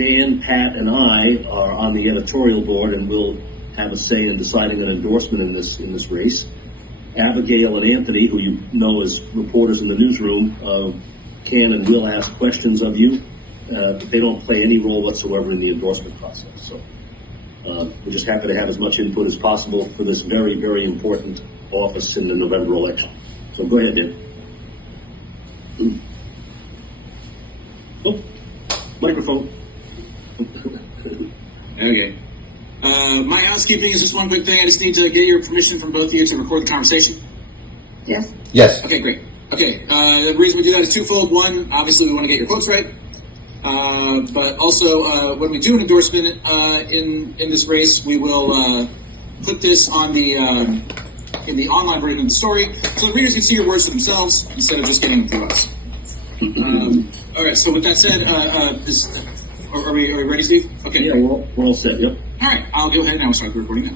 Dan, Pat, and I are on the editorial board, and we'll have a say in deciding an endorsement in this race. Abigail and Anthony, who you know as reporters in the newsroom, can and will ask questions of you, but they don't play any role whatsoever in the endorsement process. So we're just happy to have as much input as possible for this very, very important office in the November election. So go ahead, Dan. Oh, microphone. Okay. My housekeeping is just one quick thing. I just need to get your permission from both of you to record the conversation. Yes. Yes. Okay, great. Okay, the reason we do that is twofold. One, obviously we want to get your quotes right. But also, when we do an endorsement in this race, we will put this on the in the online version of the story, so the readers can see your words for themselves instead of just getting them through us. All right. So with that said, are we ready, Steve? Okay. Yeah, we're all set. Yep. All right. I'll go ahead and I'll start the recording now.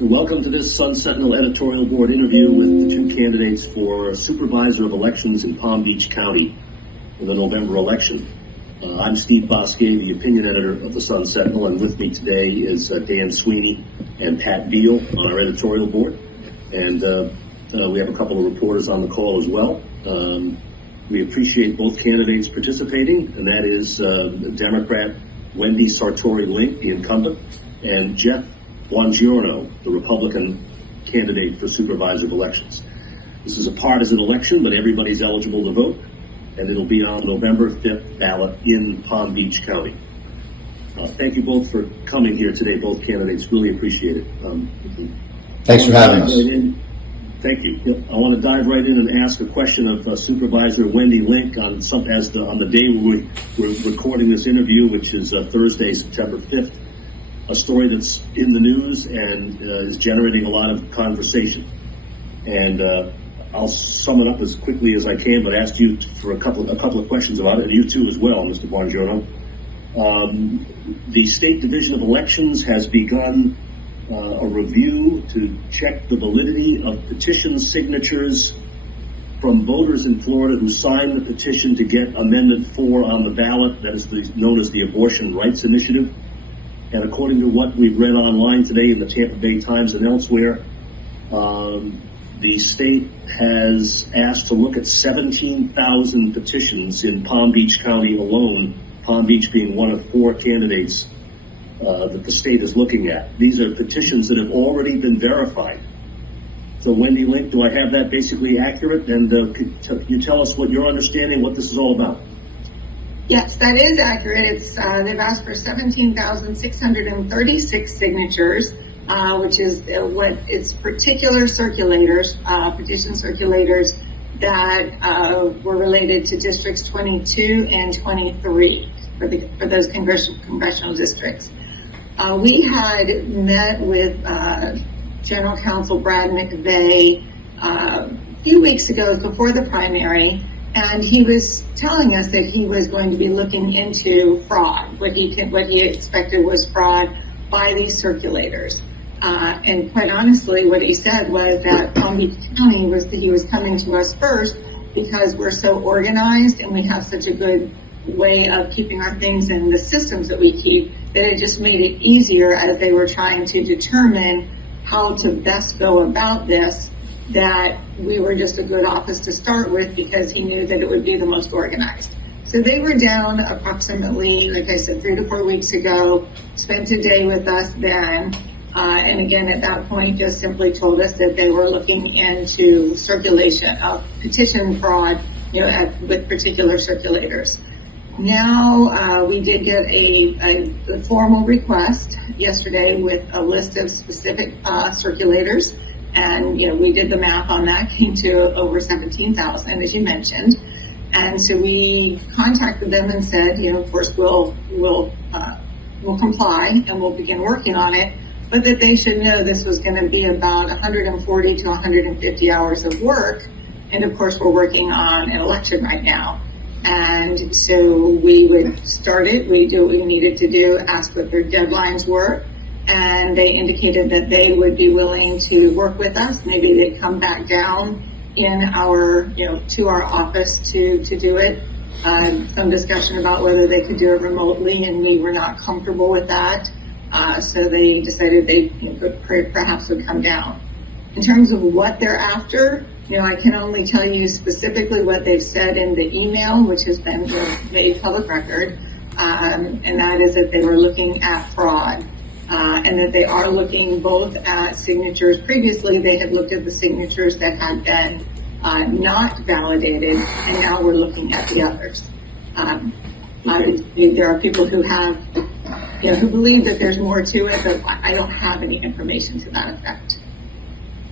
Welcome to this Sun Sentinel editorial board interview with the two candidates for Supervisor of Elections in Palm Beach County in the November election. I'm Steve Bosque, the opinion editor of the Sun Sentinel, and with me today is Dan Sweeney and Pat Beal on our editorial board. And we have a couple of reporters on the call as well. We appreciate both candidates participating, and that is Democrat Wendy Sartory Link, the incumbent, and Jeff Buongiorno, the Republican candidate for Supervisor of Elections. This is a partisan election, but everybody's eligible to vote, and it'll be on November 5th ballot in Palm Beach County. Thank you both for coming here today, both candidates. Really appreciate it. Thanks for having us. Thank you. Yep. I want to dive right in and ask a question of Supervisor Wendy Link on the day we're recording this interview, which is Thursday, September 5th. A story that's in the news and is generating a lot of conversation. And I'll sum it up as quickly as I can, but ask you for a couple of questions about it, and you too as well, Mr. Buongiorno. The State Division of Elections has begun a review to check the validity of petition signatures from voters in Florida who signed the petition to get Amendment 4 on the ballot, that is known as the Abortion Rights Initiative. And according to what we've read online today in the Tampa Bay Times and elsewhere, the state has asked to look at 17,000 petitions in Palm Beach County alone, Palm Beach being one of 4 candidates that the state is looking at. These are petitions that have already been verified. So Wendy Link, do I have that basically accurate? And could you tell us what your understanding, what this is all about? Yes, that is accurate. It's they've asked for 17,636 signatures, which is what it's particular circulators, petition circulators that were related to districts 22 and 23 for those congressional districts. We had met with General Counsel Brad McVeigh a few weeks ago before the primary. And he was telling us that he was going to be looking into fraud. What he expected was fraud by these circulators. And quite honestly, what he said was that Palm Beach County he was coming to us first because we're so organized and we have such a good way of keeping our things in the systems that we keep that it just made it easier as they were trying to determine how to best go about this, that we were just a good office to start with because he knew that it would be the most organized. So they were down approximately, like I said, 3 to 4 weeks ago, spent a day with us then, and again at that point just simply told us that they were looking into circulation of petition fraud, with particular circulators. Now we did get a formal request yesterday with a list of specific circulators. And, we did the math on that, came to over 17,000, as you mentioned. And so we contacted them and said, of course, we'll comply and we'll begin working on it, but that they should know this was going to be about 140 to 150 hours of work. And of course, we're working on an election right now. And so we would start it, we do what we needed to do, ask what their deadlines were. and they indicated that they would be willing to work with us. Maybe they'd come back down in our, to our office to do it. Some discussion about whether they could do it remotely, and we were not comfortable with that. So they decided they perhaps would come down. In terms of what they're after, I can only tell you specifically what they've said in the email, which has been made public record, and that is that they were looking at fraud, and that they are looking both at signatures. Previously, they had looked at the signatures that had been not validated, and now we're looking at the others. There are people who have, who believe that there's more to it, but I don't have any information to that effect.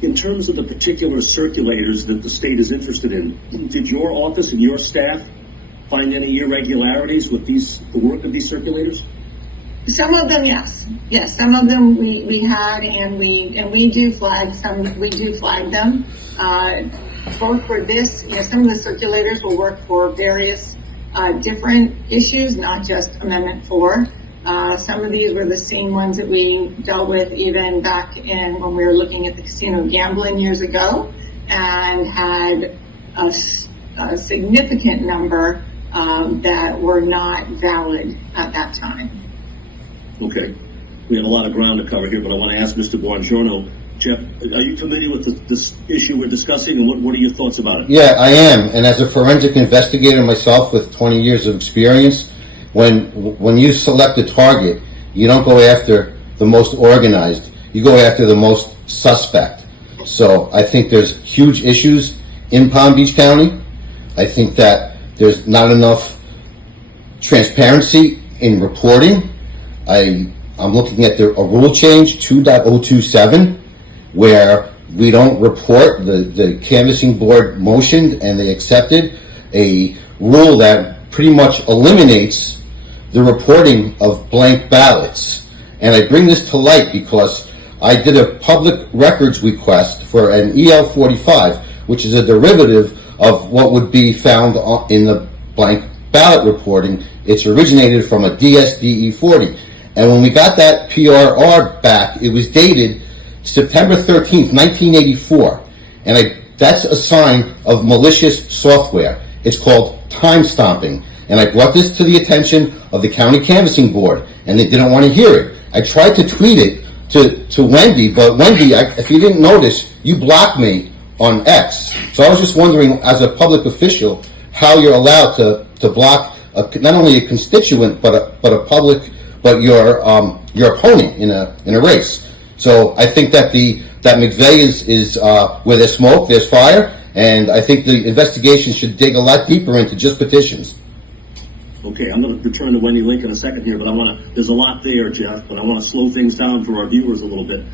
In terms of the particular circulators that the state is interested in, did your office and your staff find any irregularities with the work of these circulators? Some of them, yes. Yes, some of them we had, and we do flag some. We do flag them. Both for this, some of the circulators will work for various different issues, not just Amendment 4. Some of these were the same ones that we dealt with even back in when we were looking at the casino gambling years ago, and had a significant number that were not valid at that time. Okay. We have a lot of ground to cover here, but I want to ask Mr. Buongiorno. Jeff, are you familiar with this issue we're discussing, and what are your thoughts about it? Yeah, I am. And as a forensic investigator myself with 20 years of experience, when you select a target, you don't go after the most organized. You go after the most suspect. So I think there's huge issues in Palm Beach County. I think that there's not enough transparency in reporting. I'm looking at a rule change, 2.027, where we don't report. The canvassing board motioned and they accepted a rule that pretty much eliminates the reporting of blank ballots. And I bring this to light because I did a public records request for an EL45, which is a derivative of what would be found in the blank ballot reporting. It's originated from a DSDE40. And when we got that PRR back, it was dated September 13th, 1984. And that's a sign of malicious software. It's called time stomping. And I brought this to the attention of the county canvassing board, and they didn't want to hear it. I tried to tweet it to Wendy, but Wendy, if you didn't notice, you blocked me on X. So I was just wondering, as a public official, how you're allowed to block not only a constituent but your opponent in a race. So I think that McVeigh is where there's smoke, there's fire, and I think the investigation should dig a lot deeper into just petitions. Okay, I'm going to return to Wendy Link in a second here, but there's a lot there, Jeff, but I want to slow things down for our viewers a little bit.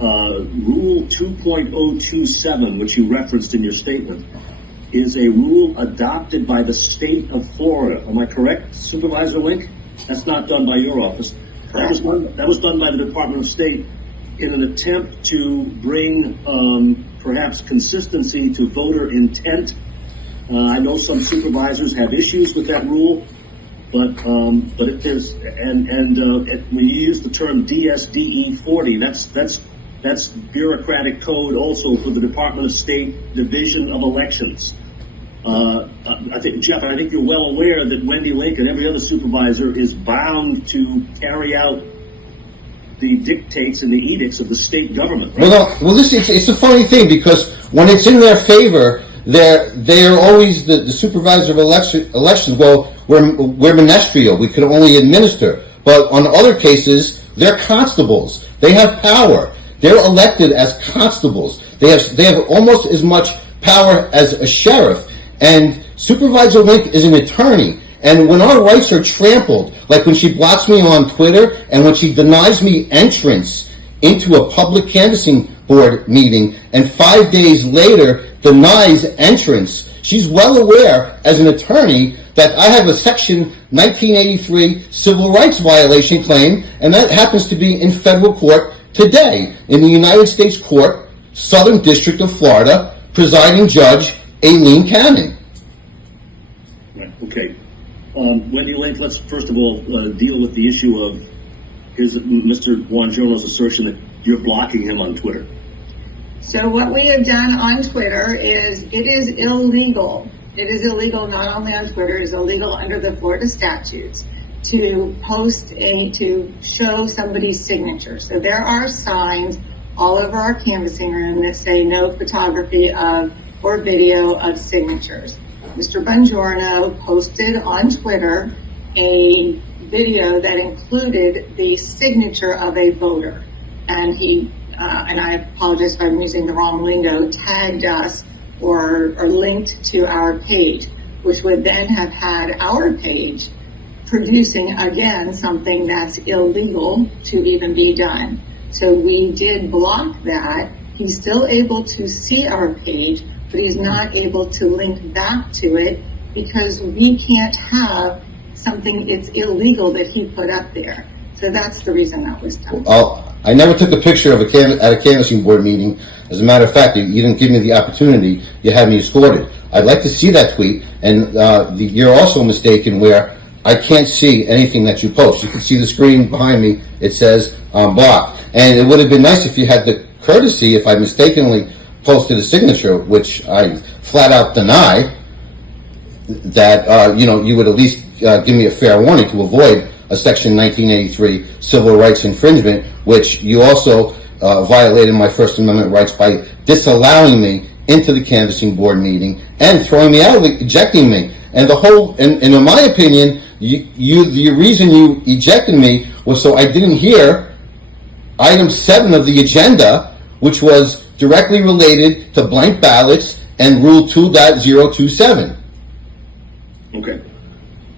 Rule 2.027, which you referenced in your statement, is a rule adopted by the state of Florida. Am I correct, Supervisor Link? That's not done by your office. That was done by the Department of State in an attempt to bring perhaps consistency to voter intent. I know some supervisors have issues with that rule, but if there's when you use the term DSDE 40, that's bureaucratic code also for the Department of State Division of Elections. I think, Jeff, I think you're well aware that Wendy Link and every other supervisor is bound to carry out the dictates and the edicts of the state government. Right? Well, it's a funny thing because when it's in their favor, they're always the supervisor of elections. Well, we're ministerial. We could only administer. But on other cases, they're constables. They have power. They're elected as constables. They have almost as much power as a sheriff. And Supervisor Link is an attorney. And when our rights are trampled, like when she blocks me on Twitter and when she denies me entrance into a public canvassing board meeting and 5 days later denies entrance, she's well aware as an attorney that I have a Section 1983 civil rights violation claim, and that happens to be in federal court today in the United States Court, Southern District of Florida, presiding judge Aileen Cannon. Right, okay. Wendy Link, let's first of all deal with the issue of here's Mr. Buongiorno's assertion that you're blocking him on Twitter. So what we have done on Twitter is, it is illegal. It is illegal not only on Twitter, it is illegal under the Florida statutes to to show somebody's signature. So there are signs all over our canvassing room that say no photography of or video of signatures. Mr. Buongiorno posted on Twitter a video that included the signature of a voter, and he and I apologize if I'm using the wrong lingo, tagged us or linked to our page, which would then have had our page producing again something that's illegal to even be done. So we did block that. He's still able to see our page, but he's not able to link back to it because we can't have something, it's illegal that he put up there. So that's the reason that was done. I never took a picture of at a canvassing board meeting. As a matter of fact, you didn't give me the opportunity. You had me escorted. I'd like to see that tweet, and you're also mistaken where I can't see anything that you post. You can see the screen behind me. It says blocked. And it would have been nice if you had the courtesy, if I mistakenly posted a signature, which I flat out deny, that you would at least give me a fair warning to avoid a Section 1983 civil rights infringement, which you also violated my First Amendment rights by disallowing me into the canvassing board meeting and throwing me out, ejecting me. And and in my opinion, the reason you ejected me was so I didn't hear item 7 of the agenda, which was directly related to blank ballots and Rule 2.027. Okay.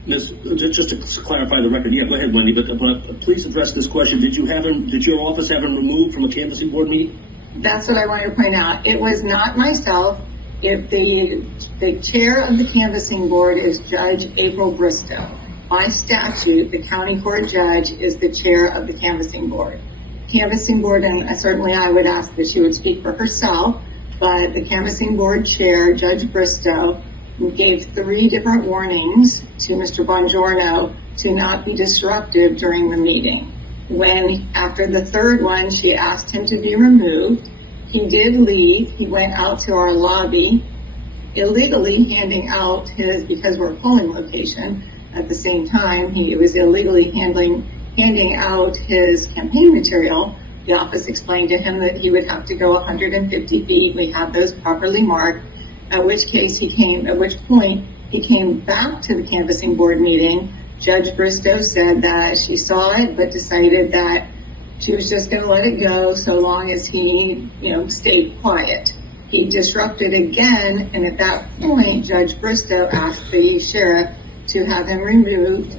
Just to clarify the record, yeah, go ahead, Wendy, but please address this question. Did your office have him removed from a canvassing board meeting? That's what I wanted to point out. It was not myself. If the chair of the canvassing board is Judge April Bristow. By statute, the county court judge is the chair of the canvassing board. Canvassing board, and certainly I would ask that she would speak for herself, but the canvassing board chair, Judge Bristow, gave 3 different warnings to Mr. Buongiorno to not be disruptive during the meeting. When, after the 3rd one, she asked him to be removed, he did leave. He went out to our lobby, illegally handing out because we're a polling location, at the same time, he was illegally handing out his campaign material. The office explained to him that he would have to go 150 feet. We had those properly marked. At which point he came back to the canvassing board meeting. Judge Bristow said that she saw it, but decided that she was just going to let it go so long as he, stayed quiet. He disrupted again, and at that point, Judge Bristow asked the sheriff to have him removed.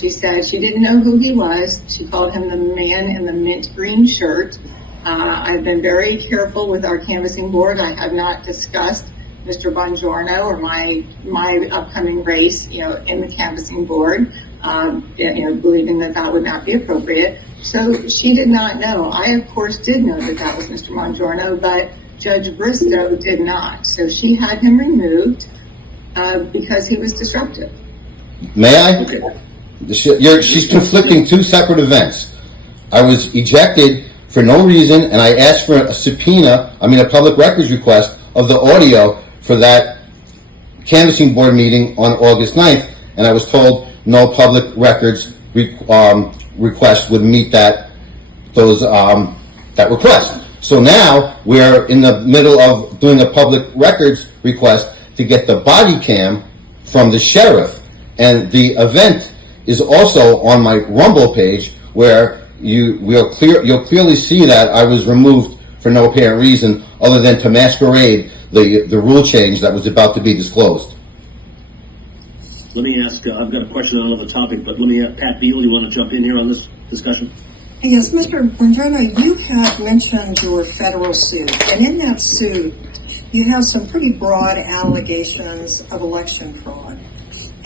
She said she didn't know who he was. She called him the man in the mint green shirt. I've been very careful with our canvassing board. I have not discussed Mr. Buongiorno or my upcoming race, in the canvassing board, believing that would not be appropriate. So she did not know. I, of course, did know that was Mr. Buongiorno, but Judge Bristow did not. So she had him removed because he was disruptive. May I? Okay. She's conflicting 2 separate events. I was ejected for no reason, and I asked for a public records request of the audio for that canvassing board meeting on August 9th, and I was told no public records request would meet that request. So now we're in the middle of doing a public records request to get the body cam from the sheriff, and the event is also on my Rumble page where you'll clearly see that I was removed for no apparent reason other than to masquerade the rule change that was about to be disclosed. Let me ask, I've got a question on another topic, but let me ask Pat Beal, you want to jump in here on this discussion? Yes, Mr. Buongiorno, you have mentioned your federal suit, and in that suit, you have some pretty broad allegations of election fraud,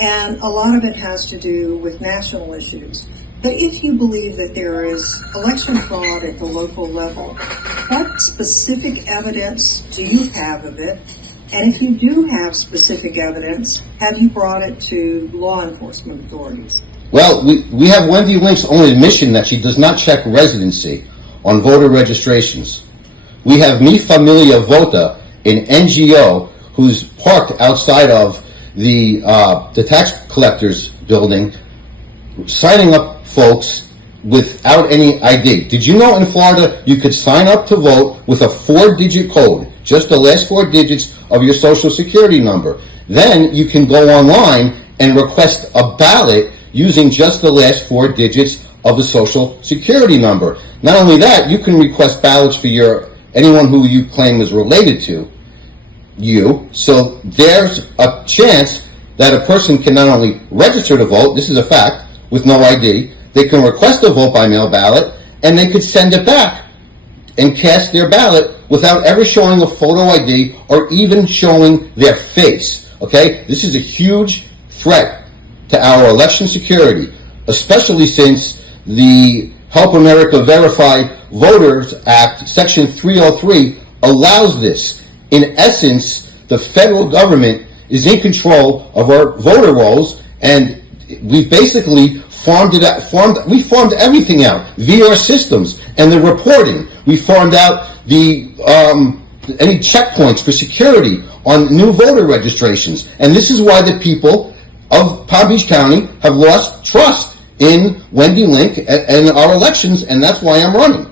and a lot of it has to do with national issues. But if you believe that there is election fraud at the local level, what specific evidence do you have of it? And if you do have specific evidence, have you brought it to law enforcement authorities? Well, we have Wendy Link's own admission that she does not check residency on voter registrations. We have Mi Familia Vota, an NGO who's parked outside of the tax collector's building, signing up folks without any ID. Did you know in Florida you could sign up to vote with a 4-digit code, just the last 4 digits of your social security number? Then you can go online and request a ballot using just the last 4 digits of the social security number. Not only that, you can request ballots for anyone who you claim is related to you. So there's a chance that a person can not only register to vote, this is a fact, with no ID, they can request a vote by mail ballot, and they could send it back and cast their ballot without ever showing a photo ID or even showing their face. Okay? This is a huge threat to our election security, especially since the Help America Verify Voters Act, Section 303, allows this. In essence, the federal government is in control of our voter rolls, and we've basically farmed everything out via our systems and the reporting. We farmed out any checkpoints for security on new voter registrations, and this is why the people of Palm Beach County have lost trust in Wendy Link and our elections, and that's why I'm running.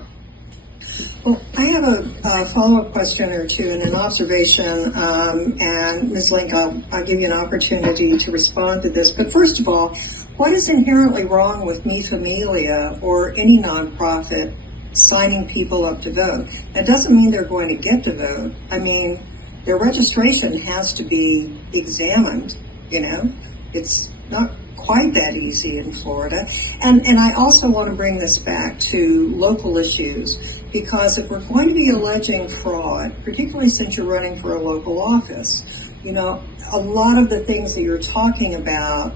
Well, I have a follow-up question or two and an observation, and Ms. Link, I'll give you an opportunity to respond to this. But first of all, what is inherently wrong with Mi Familia or any nonprofit signing people up to vote? That doesn't mean they're going to get to vote. I mean, their registration has to be examined, you know. It's not quite that easy in Florida. And I also want to bring this back to local issues, because if we're going to be alleging fraud, particularly since you're running for a local office, you know, a lot of the things that you're talking about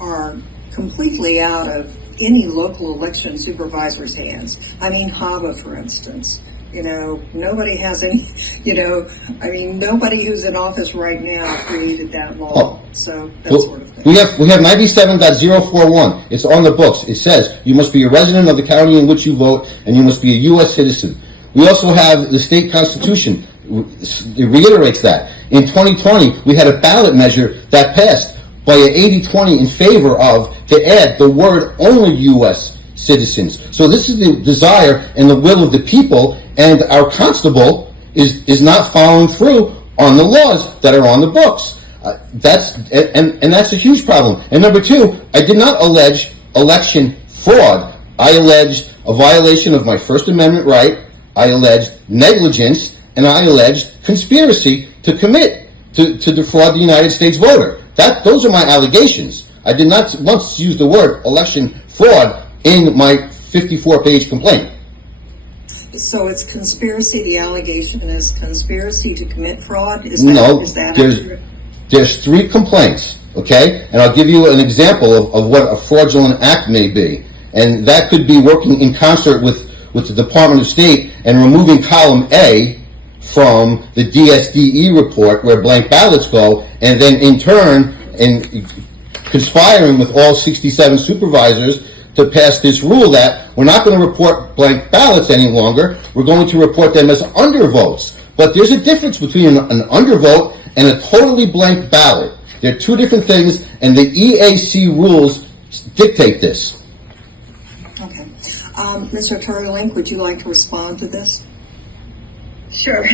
are completely out of any local election supervisor's hands. I mean, HAVA, for instance. You know, nobody has any, you know, I mean, nobody who's in office right now created that law. So that sort of thing. We have 97.041. It's on the books. It says you must be a resident of the county in which you vote, and you must be a U.S. citizen. We also have the state constitution. It reiterates that. In 2020, we had a ballot measure that passed by an 80-20 in favor of to add the word only U.S. citizens. So this is the desire and the will of the people, and our constable is not following through on the laws that are on the books. That's a huge problem. And number two, I did not allege election fraud. I alleged a violation of my First Amendment right. I alleged negligence, and I alleged conspiracy to defraud the United States voter. Those are my allegations. I did not once use the word election fraud in my 54-page complaint. So it's conspiracy. The allegation is conspiracy to commit fraud? Is that accurate? There's 3 complaints, okay? And I'll give you an example of what a fraudulent act may be. And that could be working in concert with the Department of State and removing column A from the DSDE report where blank ballots go, and then in turn, conspiring with all 67 supervisors to pass this rule that we're not going to report blank ballots any longer. We're going to report them as undervotes. But there's a difference between an undervote and a totally blank ballot. They're 2 different things, and the EAC rules dictate this. Okay. Ms. Sartory Link, would you like to respond to this? Sure.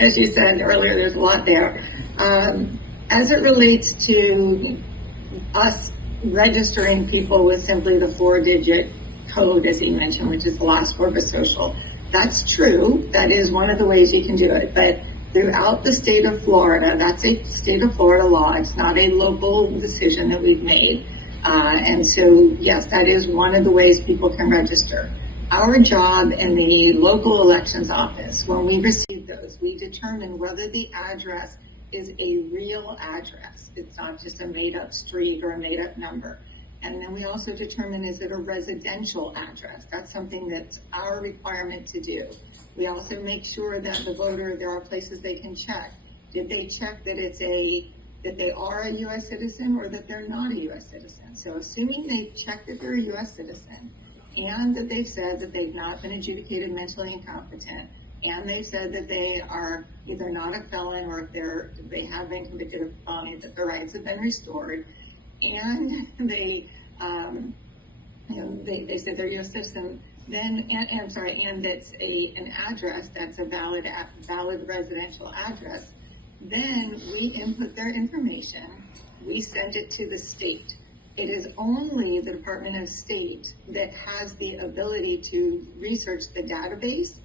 As you said earlier, there's a lot there. As it relates to us registering people with simply the 4-digit code, as he mentioned, which is the last 4 of a social, that's true. That is one of the ways you can do it. But throughout the state of Florida, that's a state of Florida law. It's not a local decision that we've made. And so, yes, that is one of the ways people can register. Our job in the local elections office, when we receive those, we determine whether the address is a real address. It's not just a made-up street or a made-up number. And then we also determine, is it a residential address? That's something that's our requirement to do. We also make sure that the voter, there are places they can check. Did they check that it's a that they are a U.S. citizen or that they're not a U.S. citizen. So assuming they've checked that they're a U.S. citizen and that they've said that they've not been adjudicated mentally incompetent, and they've said that they are either not a felon or if they have been convicted of a felony, that their rights have been restored, and they said they're a U.S. citizen, then and that's an address that's a valid residential address, then we input their information, we send it to the state. It is only the Department of State that has the ability to research the database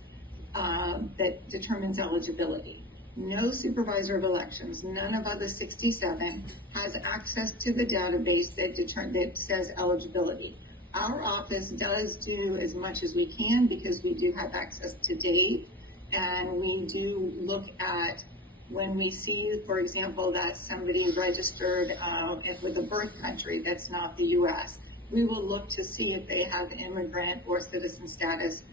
that determines eligibility. No supervisor of elections, none of the 67 has access to the database that says eligibility. Our office does do as much as we can because we do have access to date, and we do look at when we see, for example, that somebody registered with a birth country that's not the U.S., we will look to see if they have immigrant or citizen status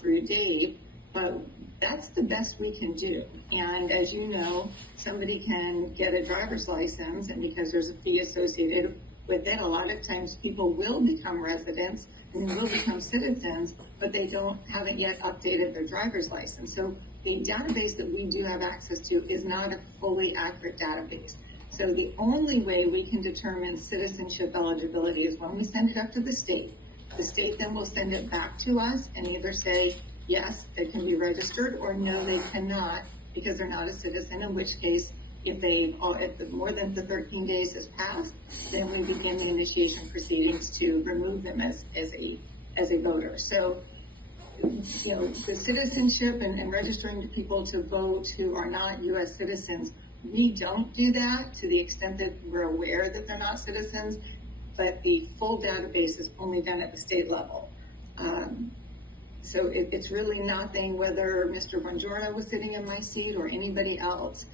through Dave, but that's the best we can do. And as you know, somebody can get a driver's license, and because there's a fee associated with it, a lot of times people will become residents and will become citizens, but they haven't yet updated their driver's license. So the database that we do have access to is not a fully accurate database. So the only way we can determine citizenship eligibility is when we send it up to the state. The state then will send it back to us and either say, yes, they can be registered, or no, they cannot because they're not a citizen, in which case, if more than the 13 days has passed, then we begin the initiation proceedings to remove them as a voter. So, the citizenship and registering people to vote who are not U.S. citizens, we don't do that to the extent that we're aware that they're not citizens, but the full database is only done at the state level. So it's really nothing whether Mr. Buongiorno was sitting in my seat or anybody else.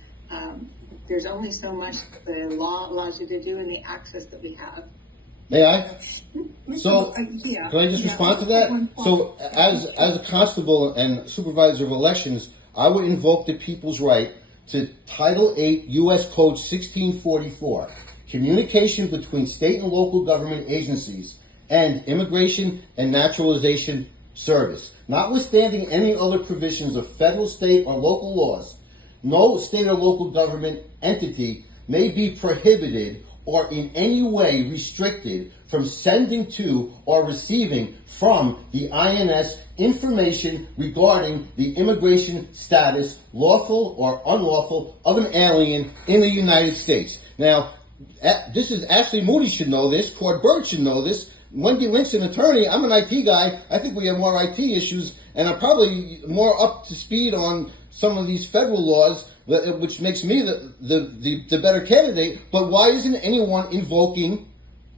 There's only so much the law allows you to do and the access that we have. May I? So, yeah. can I just respond to that? So, as a constable and supervisor of elections, I would invoke the people's right to Title 8 U.S. Code 1644, communication between state and local government agencies and Immigration and Naturalization Service. Notwithstanding any other provisions of federal, state, or local laws, no state or local government entity may be prohibited or in any way restricted from sending to or receiving from the INS information regarding the immigration status, lawful or unlawful, of an alien in the United States. Now, this is Ashley Moody should know this, Cord Bird should know this, Wendy Link's an attorney, I'm an IT guy, I think we have more IT issues, and I'm probably more up to speed on some of these federal laws, which makes me the better candidate. But why isn't anyone invoking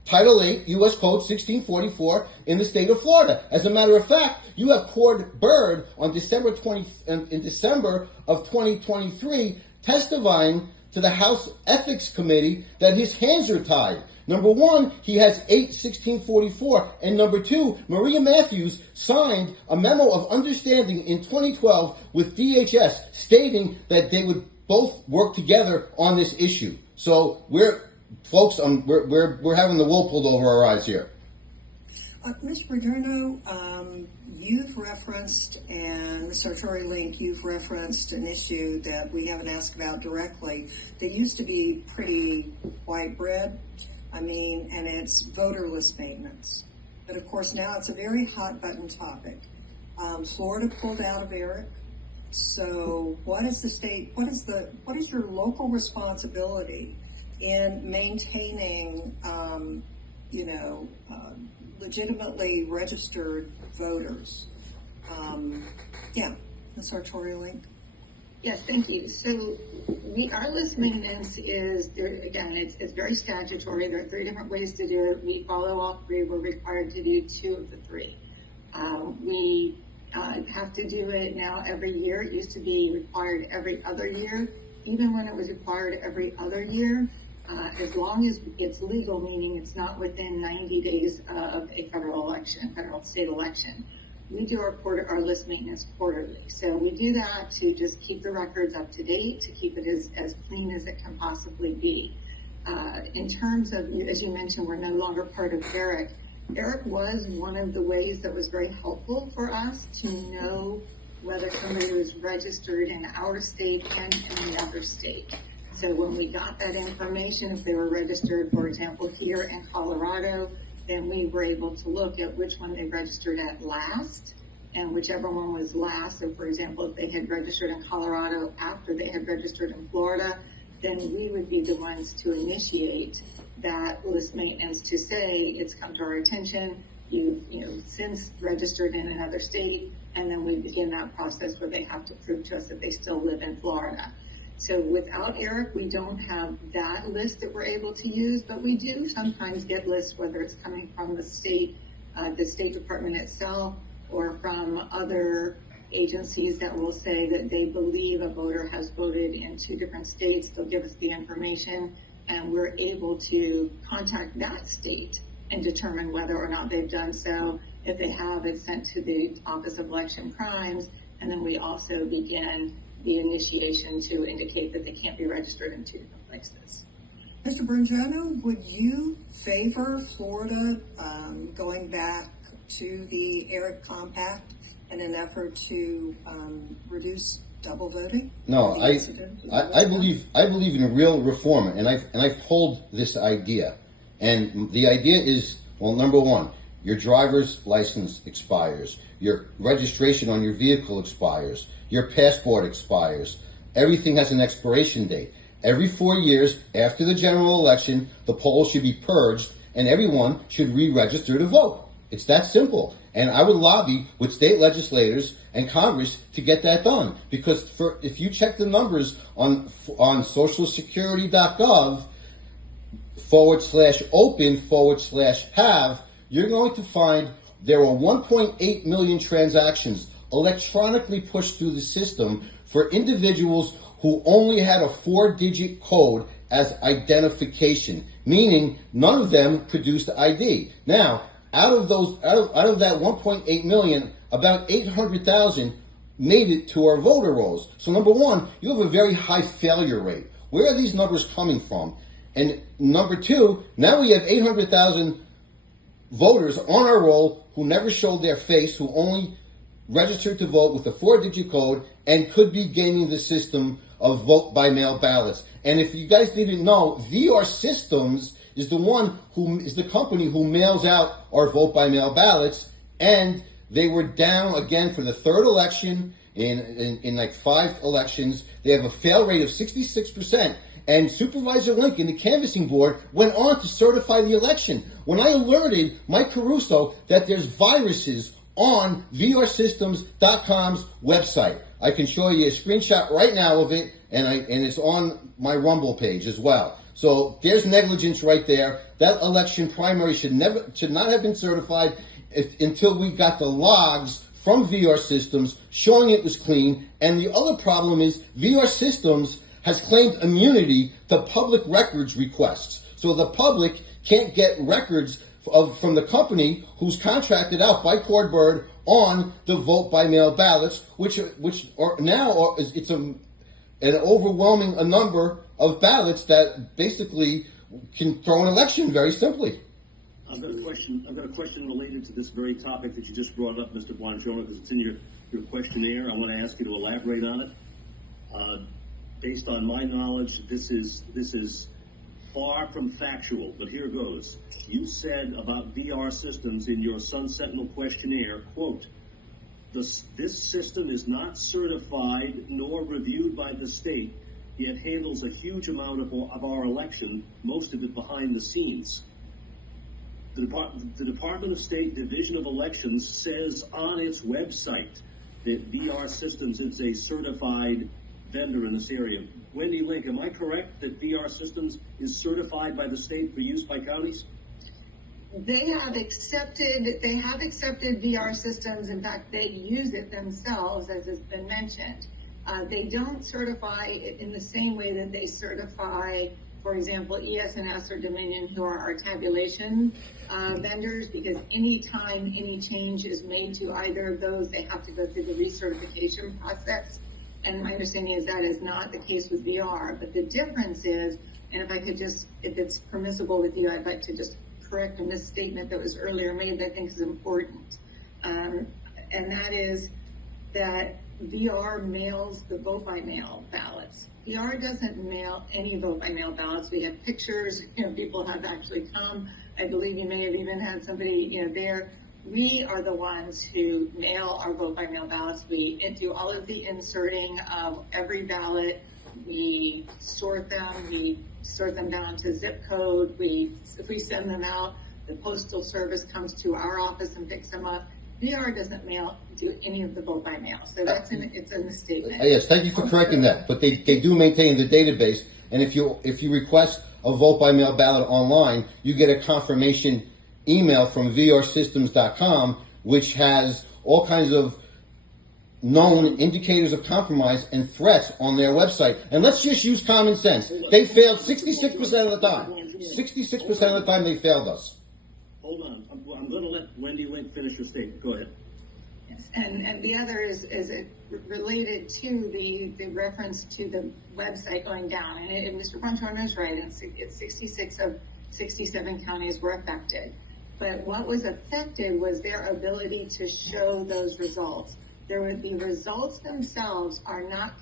Title 8 U.S. Code 1644 in the state of Florida? As a matter of fact, you have Cord Bird on December of 2023 testifying to the House Ethics Committee that his hands are tied. Number one, he has 8/1644, and number two, Maria Matthews signed a memo of understanding in 2012 with DHS stating that they would both work together on this issue. So we're having the wool pulled over our eyes here. Mr. Buongiorno, you've referenced, and Ms. Sartory Link, you've referenced an issue that we haven't asked about directly that used to be pretty white bread. And it's voter list maintenance. But of course now it's a very hot button topic. Florida pulled out of ERIC. So what is your local responsibility in maintaining, legitimately registered voters? Ms. Sartory Link. Yes, thank you. So our list maintenance is, again, it's very statutory. There are 3 different ways to do it. We follow all 3. We're required to do 2 of the 3. We have to do it now every year. It used to be required every other year. Even when it was required every other year, as long as it's legal, meaning it's not within 90 days of a federal state election, we do our list maintenance quarterly. So we do that to just keep the records up to date, to keep it as clean as it can possibly be. In terms of, as you mentioned, we're no longer part of ERIC. ERIC was one of the ways that was very helpful for us to know whether somebody was registered in our state and in the other state. So when we got that information, if they were registered, for example, here in Colorado, then we were able to look at which one they registered at last, and whichever one was last. So for example, if they had registered in Colorado after they had registered in Florida, then we would be the ones to initiate that list maintenance to say, it's come to our attention, you've since registered in another state, and then we begin that process where they have to prove to us that they still live in Florida. So without ERIC, we don't have that list that we're able to use, but we do sometimes get lists, whether it's coming from the State Department itself, or from other agencies that will say that they believe a voter has voted in 2 different states. They'll give us the information, and we're able to contact that state and determine whether or not they've done so. If they have, it's sent to the Office of Election Crimes, and then we also begin the initiation to indicate that they can't be registered in 2 different places. Mr. Buongiorno, would you favor Florida going back to the ERIC Compact in an effort to reduce double voting? No, I believe in real reform, and I've pulled this idea, and the idea is, well, number one, your driver's license expires, your registration on your vehicle expires, your passport expires. Everything has an expiration date. Every 4 years after the general election, the polls should be purged, and everyone should re-register to vote. It's that simple. And I would lobby with state legislators and Congress to get that done. Because if you check the numbers on socialsecurity.gov /open/have, you're going to find there were 1.8 million transactions electronically pushed through the system for individuals who only had a 4-digit code as identification, meaning none of them produced ID. Now, out of that 1.8 million, about 800,000 made it to our voter rolls. So number one, you have a very high failure rate. Where are these numbers coming from? And number two, now we have 800,000 voters on our roll who never showed their face, who only registered to vote with a 4-digit code and could be gaming the system of vote by mail ballots. And if you guys didn't know, VR Systems is the company who mails out our vote by mail ballots, and they were down again for the 3rd election in like 5 elections. They have a fail rate of 66%. And Supervisor Lincoln, the canvassing board, went on to certify the election. When I alerted Mike Caruso that there's viruses on VRSystems.com's website, I can show you a screenshot right now of it, and it's on my Rumble page as well. So there's negligence right there. That election primary should not have been certified until we got the logs from VR Systems showing it was clean. And the other problem is VR Systems has claimed immunity to public records requests. So the public can't get records from the company who's contracted out by Cordbird on the vote by mail ballots, which are now it's an overwhelming number of ballots that basically can throw an election very simply. I've got a question related to this very topic that you just brought up, Mr. Buongiorno, because it's in your questionnaire. I want to ask you to elaborate on it. Based on my knowledge, this is far from factual, but here goes. You said about VR Systems in your Sun Sentinel questionnaire, quote, this system is not certified nor reviewed by the state, yet handles a huge amount of our election, most of it behind the scenes. The Department of State Division of Elections says on its website that VR Systems is a certified vendor in this area. Wendy Link, am I correct that VR Systems is certified by the state for use by counties? They have accepted VR Systems. In fact, they use it themselves, as has been mentioned. They don't certify it in the same way that they certify for example, ES&S or Dominion, who are our tabulation vendors, because anytime any change is made to either of those, they have to go through the recertification process. And my understanding is that is not the case with VR. But the difference is, and if I could just, if it's permissible with you, I'd like to just correct a misstatement that was earlier made that I think is important. And that is that VR mails the vote by mail ballots. VR doesn't mail any vote by mail ballots. We have pictures, people have actually come. I believe you may have even had somebody, there. We are the ones who mail our vote by mail ballots. We do all of the inserting of every ballot. We sort them down to zip code. If we send them out, the postal service comes to our office and picks them up. VR doesn't do any of the vote by mail, so it's a misstatement. Yes, thank you for correcting that. But they do maintain the database, and if you request a vote by mail ballot online, you get a confirmation email from vrsystems.com, which has all kinds of known indicators of compromise and threats on their website. And let's just use common sense. They failed 66% of the time. 66% of the time they failed us. Hold on. I'm going to let Wendy Link finish her statement. Go ahead. Yes, and the other is it related to the reference to the website going down. And Mr. Buongiorno is right. It's 66 of 67 counties were affected. But what was affected was their ability to show those results. The results themselves are not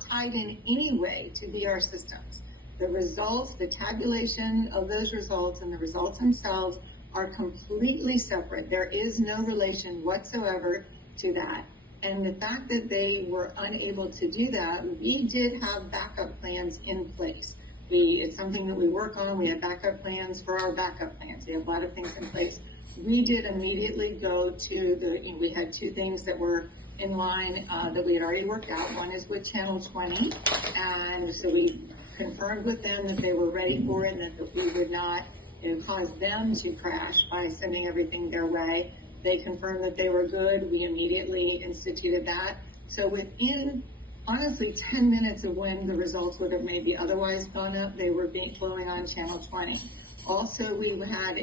tied in any way to VR systems. The results, the tabulation of those results and the results themselves are completely separate. There is no relation whatsoever to that. And the fact that they were unable to do that, we did have backup plans in place. It's something that we work on. We have backup plans for our backup plans. We have a lot of things in place. We did immediately go to we had two things that were in line that we had already worked out. One is with Channel 20. And so we confirmed with them that they were ready for it and that we would not cause them to crash by sending everything their way. They confirmed that they were good. We immediately instituted that. So within, honestly, 10 minutes of when the results would have maybe otherwise gone up, they were flowing on Channel 20. Also, we had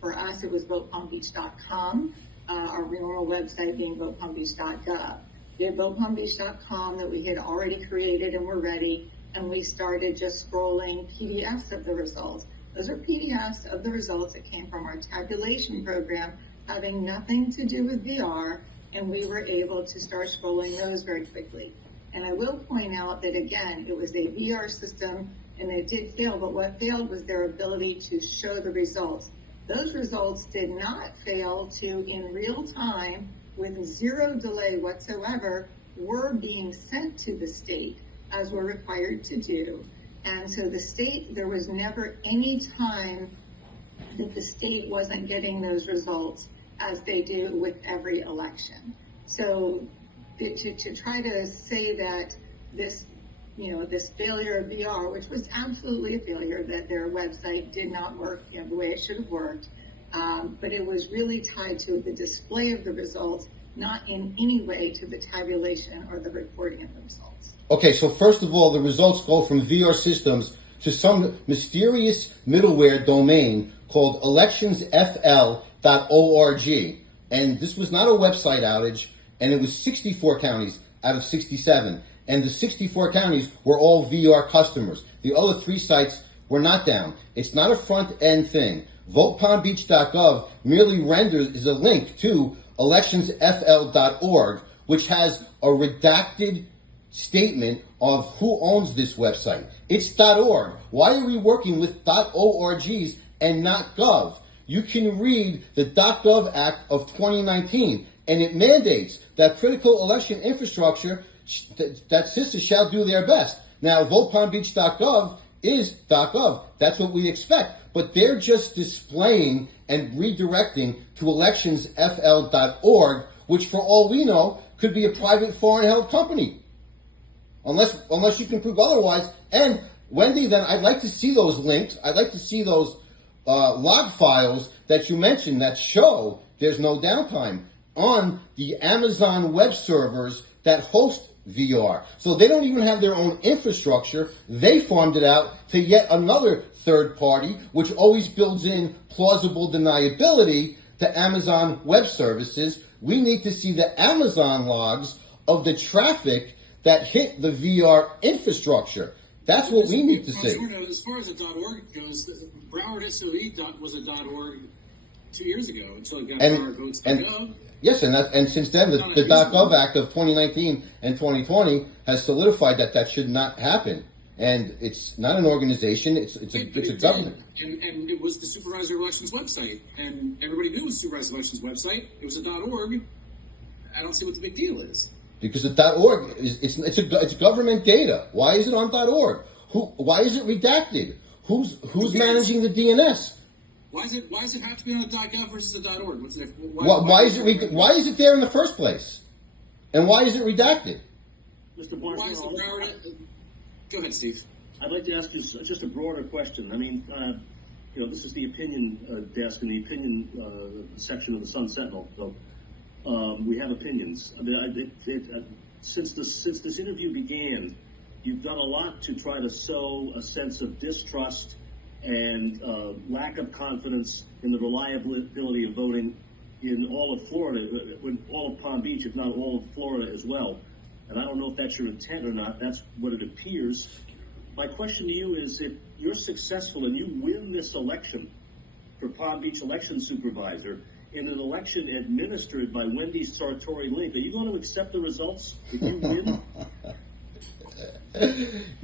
for us, it was votepalmbeach.com, our normal website being votepalmbeach.gov. We had votepalmbeach.com that we had already created and were ready, and we started just scrolling PDFs of the results. Those are PDFs of the results that came from our tabulation program, having nothing to do with VR, and we were able to start scrolling those very quickly. And I will point out that, again, it was a VR system, and it did fail, but what failed was their ability to show the results. Those results did not fail in real time, with zero delay whatsoever, were being sent to the state, as we're required to do. And so the state, there was never any time that the state wasn't getting those results as they do with every election. So to try to say that this failure of VR, which was absolutely a failure, that their website did not work the way it should have worked, but it was really tied to the display of the results, not in any way to the tabulation or the reporting of the results. Okay, so first of all, the results go from VR systems to some mysterious middleware domain called electionsfl.org. And this was not a website outage, and it was 64 counties out of 67. And the 64 counties were all VR customers. The other 3 sites were not down. It's not a front-end thing. VotePalmBeach.gov merely is a link to electionsfl.org, which has a redacted statement of who owns this website. It's .org. Why are we working with .orgs and not .gov? You can read the .gov Act of 2019, and it mandates that critical election infrastructure that CISA shall do their best. Now, votepalmbeach.gov is .gov. That's what we expect. But they're just displaying and redirecting to electionsfl.org, which for all we know could be a private foreign-held company. Unless you can prove otherwise. And Wendy, then I'd like to see those links. I'd like to see those log files that you mentioned that show there's no downtime on the Amazon web servers that host VR. So they don't even have their own infrastructure. They farmed it out to yet another third party, which always builds in plausible deniability to Amazon Web Services. We need to see the Amazon logs of the traffic that hit the VR infrastructure. That's what we need to see. As far as the .org goes, Broward SOE was a .org 2 years ago until it got our votes to go. Yes, and since then, the .gov Act of 2019 and 2020 has solidified that should not happen. And it's not an organization; it's a government. And it was the Supervisor Elections website, and everybody knew it was the Supervisor Elections website. It was a .org. I don't see what the big deal is. Because the .org it's government data. Why is it on .org? Why is it redacted? Who's managing the DNS? Why does it have to be on a .gov versus a .org? What's it? Why is it there in the first place? And why is it redacted? Mr. Why is Buongiorno, Go ahead, Steve. I'd like to ask you just a broader question. I mean, this is the opinion desk and the opinion section of the Sun Sentinel. So we have opinions. I mean, since this interview began, you've done a lot to try to sow a sense of distrust and lack of confidence in the reliability of voting in all of Florida, all of Palm Beach, if not all of Florida as well. And I don't know if that's your intent or not. That's what it appears. My question to you is, if you're successful and you win this election for Palm Beach election supervisor in an election administered by Wendy Sartory Link, are you going to accept the results if you win?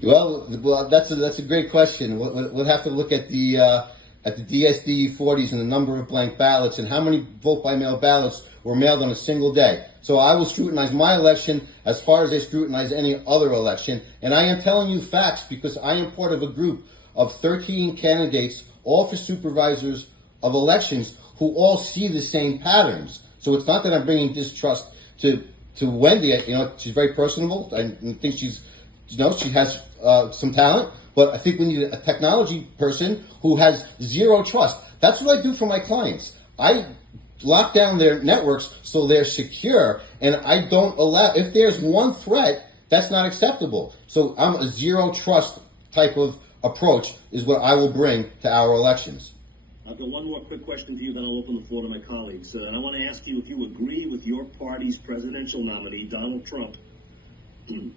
Well, that's a great question. We'll have to look at the DSD 40s and the number of blank ballots and how many vote by mail ballots were mailed on a single day. So I will scrutinize my election as far as I scrutinize any other election. And I am telling you facts because I am part of a group of 13 candidates, all for supervisors of elections, who all see the same patterns. So it's not that I'm bringing distrust to Wendy. She's very personable. I think she has some talent. But I think we need a technology person who has zero trust. That's what I do for my clients. I lock down their networks so they're secure, and I don't allow, if there's one threat, that's not acceptable. So I'm a zero trust type of approach is what I will bring to our elections. I've got one more quick question for you, then I'll open the floor to my colleagues. And I want to ask you if you agree with your party's presidential nominee, Donald Trump, who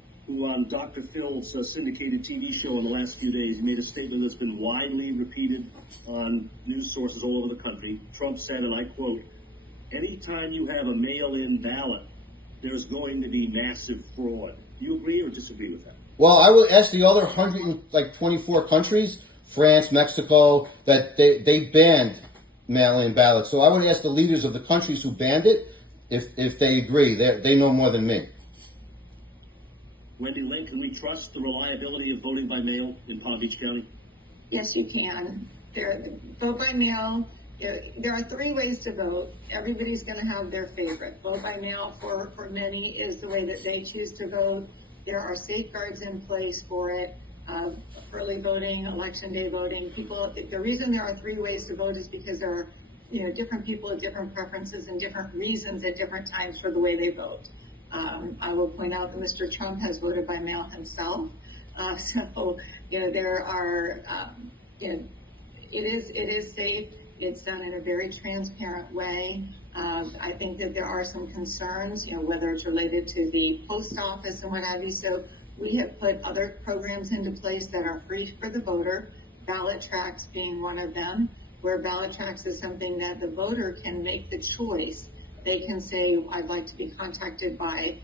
on Dr. Phil's syndicated TV show in the last few days, he made a statement that's been widely repeated on news sources all over the country. Trump said, and I quote, "Anytime you have a mail-in ballot, there's going to be massive fraud." Do you agree or disagree with that? Well, I would ask the other 124 countries, France, Mexico, that they banned mail-in ballots. So I would ask the leaders of the countries who banned it if they agree. They know more than me. Wendy Link, can we trust the reliability of voting by mail in Palm Beach County? Yes, you can. Vote by mail. There are three ways to vote. Everybody's going to have their favorite. Vote by mail for many is the way that they choose to vote. There are safeguards in place for it. Early voting, election day voting. The reason there are three ways to vote is because there are different people with different preferences and different reasons at different times for the way they vote. I will point out that Mr. Trump has voted by mail himself. There are, it is safe. It's done in a very transparent way. I think that there are some concerns, whether it's related to the post office and what have you. So we have put other programs into place that are free for the voter, ballot tracks being one of them, where ballot tracks is something that the voter can make the choice. They can say, I'd like to be contacted by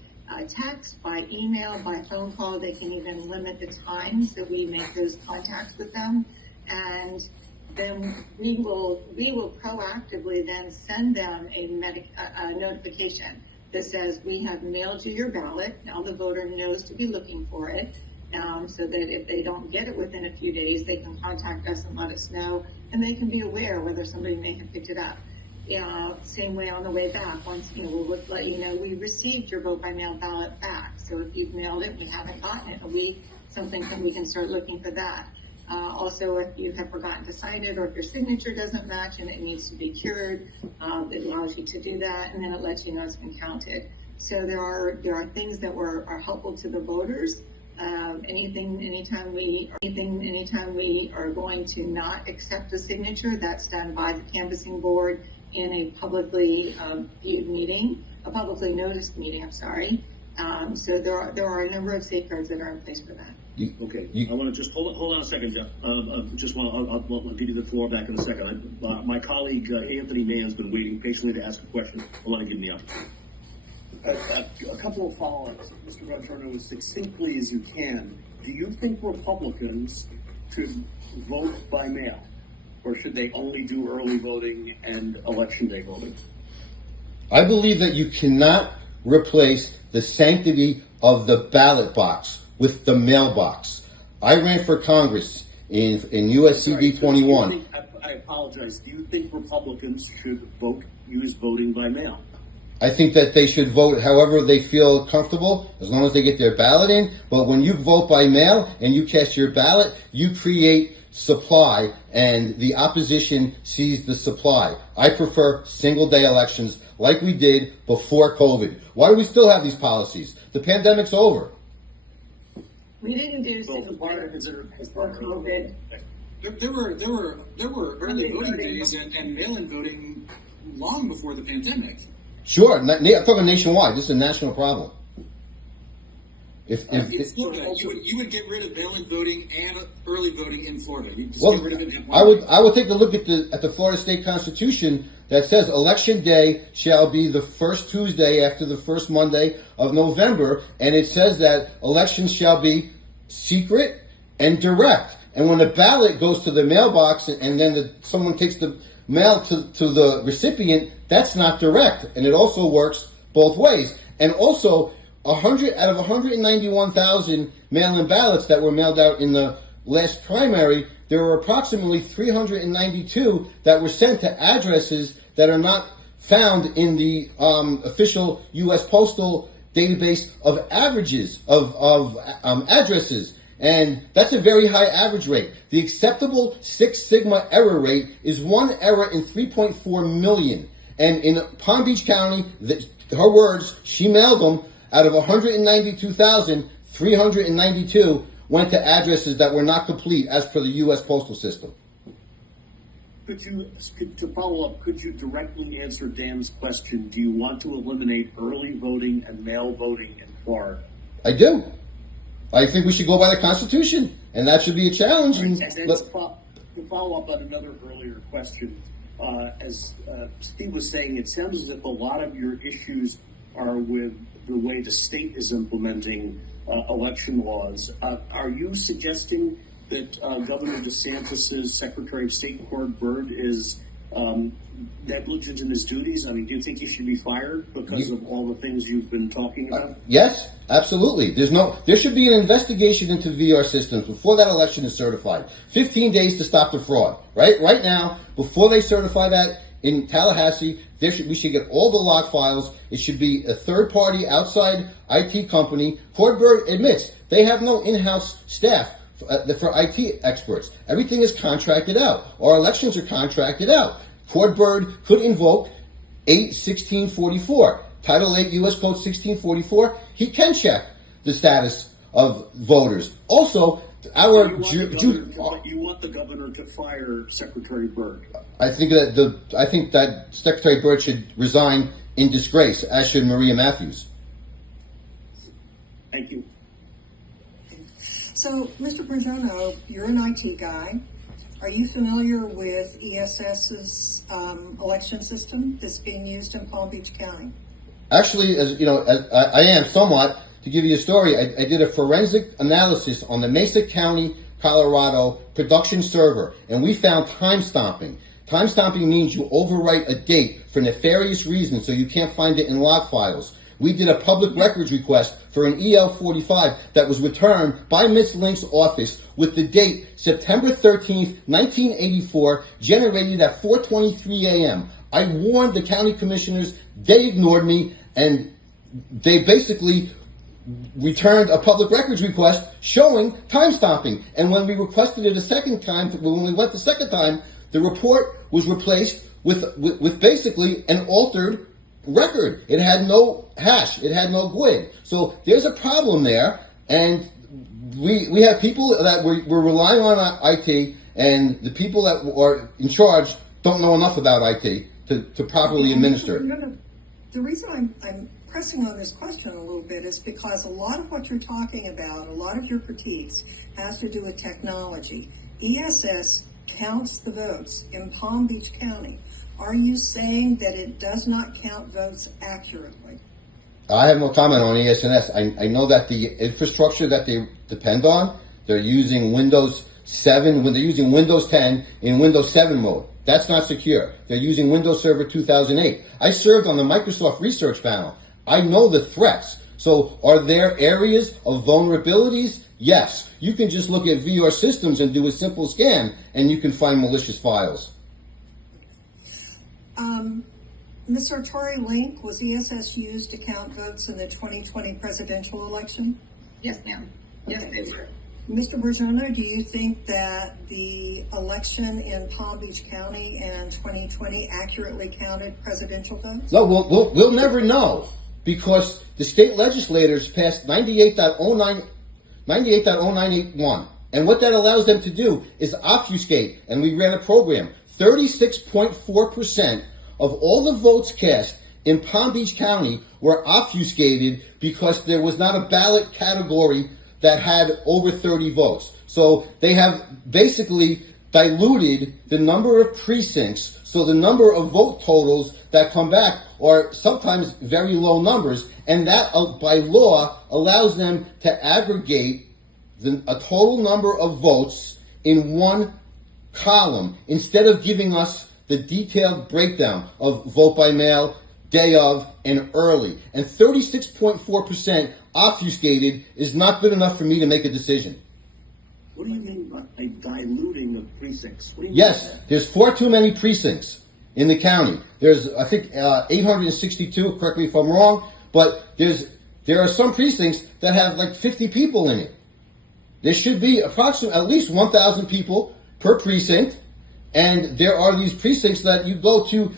text, by email, by phone call. They can even limit the times that we make those contacts with them. And then we will proactively then send them a notification that says, we have mailed you your ballot. Now the voter knows to be looking for it, so that if they don't get it within a few days, they can contact us and let us know, and they can be aware whether somebody may have picked it up. Same way on the way back. Once, we'll let you know we received your vote by mail ballot back. So if you've mailed it, we haven't gotten it, we can start looking for that. Also, if you have forgotten to sign it or if your signature doesn't match and it needs to be cured, it allows you to do that, and then it lets you know it's been counted. So there are things that are helpful to the voters. Anytime we are going to not accept a signature, that's done by the canvassing board in a publicly viewed meeting, a publicly noticed meeting. I'm sorry. So there are a number of safeguards that are in place for that. I want to just hold on a second, Jeff. I'll give you the floor back in a second. My colleague Anthony May has been waiting patiently to ask a question. I want to give him the opportunity. A couple of follow-ups, Mr. Buongiorno, as succinctly as you can. Do you think Republicans should vote by mail, or should they only do early voting and election day voting? I believe that you cannot replace the sanctity of the ballot box with the mailbox. I ran for Congress in USCD 21. I apologize. Do you think Republicans should use voting by mail? I think that they should vote however they feel comfortable, as long as they get their ballot in. But when you vote by mail and you cast your ballot, you create supply, and the opposition sees the supply. I prefer single-day elections like we did before COVID. Why do we still have these policies? The pandemic's over. We didn't do single day before COVID. There were early voting days and mail-in voting long before the pandemic. Sure, I'm talking nationwide. This is a national problem. In Florida, you would get rid of mail-in voting and early voting in Florida. You just Well, get rid of it. I would take a look at the Florida State Constitution that says election day shall be the first Tuesday after the first Monday of November, and it says that elections shall be secret and direct. And when the ballot goes to the mailbox and then someone takes the mail to the recipient, that's not direct. And it also works both ways. And also, 100 out of 191,000 mail-in ballots that were mailed out in the last primary, there were approximately 392 that were sent to addresses that are not found in the official U.S. Postal database of averages of addresses. And that's a very high average rate. The acceptable Six Sigma error rate is one error in 3.4 million. And in Palm Beach County, her words, she mailed them. Out of 192,000, 392 went to addresses that were not complete as per the U.S. postal system. To follow up, could you directly answer Dan's question? Do you want to eliminate early voting and mail voting in Florida? I do. I think we should go by the Constitution, and that should be a challenge. And then to follow up on another earlier question, as Steve was saying, it sounds as if a lot of your issues are with the way the state is implementing election laws. Are you suggesting that Governor DeSantis' Secretary of State Cord Byrd is negligent in his duties? I mean, do you think he should be fired because of all the things you've been talking about? Yes, absolutely. There should be an investigation into VR systems before that election is certified. 15 days to stop the fraud. Right now, before they certify that in Tallahassee, we should get all the log files. It should be a third-party outside IT company. Cord Byrd admits they have no in-house staff for IT experts. Everything is contracted out. Our elections are contracted out. Cord Byrd could invoke 8-1644, Title 8 U.S. Code 1644. He can check the status of voters. Also, you want the governor to fire Secretary Byrd? I think that Secretary Byrd should resign in disgrace, as should Maria Matthews. Thank you. So, Mr. Buongiorno, you're an IT guy. Are you familiar with ESS's election system that's being used in Palm Beach County? Actually, I am somewhat. To give you a story, I did a forensic analysis on the Mesa County, Colorado production server, and we found time stomping. Time stomping means you overwrite a date for nefarious reasons so you can't find it in log files. We did a public records request for an EL-45 that was returned by Ms. Link's office with the date September 13th, 1984, generated at 4:23 a.m. I warned the county commissioners, they ignored me, and they basically returned a public records request showing time stomping. And when we requested it a second time, when we went the second time, the report was replaced with basically an altered record. It had no hash. It had no GUID. So there's a problem there, and we have people that we're relying on IT, and the people that are in charge don't know enough about IT to properly administer it. The reason I'm pressing on this question a little bit is because a lot of what you're talking about, a lot of your critiques, has to do with technology. ESS counts the votes in Palm Beach County. Are you saying that it does not count votes accurately? I have no comment on ESNS. I know that the infrastructure that they depend on, they're using Windows 7, when they're using Windows 10 in Windows 7 mode. That's not secure. They're using Windows Server 2008. I served on the Microsoft Research Panel. I know the threats. So are there areas of vulnerabilities? Yes. You can just look at VR systems and do a simple scan, and you can find malicious files. Ms. Sartory Link, was ESS used to count votes in the 2020 presidential election? Yes, ma'am. Yes, they were. Mr. Buongiorno, do you think that the election in Palm Beach County in 2020 accurately counted presidential votes? No, we'll never know, because the state legislators passed 98.0981. And what that allows them to do is obfuscate, and we ran a program. 36.4% of all the votes cast in Palm Beach County were obfuscated because there was not a ballot category that had over 30 votes. So they have basically diluted the number of precincts, so the number of vote totals that come back are sometimes very low numbers, and that by law allows them to aggregate a total number of votes in one column instead of giving us the detailed breakdown of vote by mail, day of, and early. And 36.4% obfuscated is not good enough for me to make a decision. What do you mean by a diluting of precincts? What do you Yes, mean by there's far too many precincts in the county. There's, I think, 862, correct me if I'm wrong, but there are some precincts that have like 50 people in it. There should be approximately at least 1,000 people per precinct, and there are these precincts that you go to.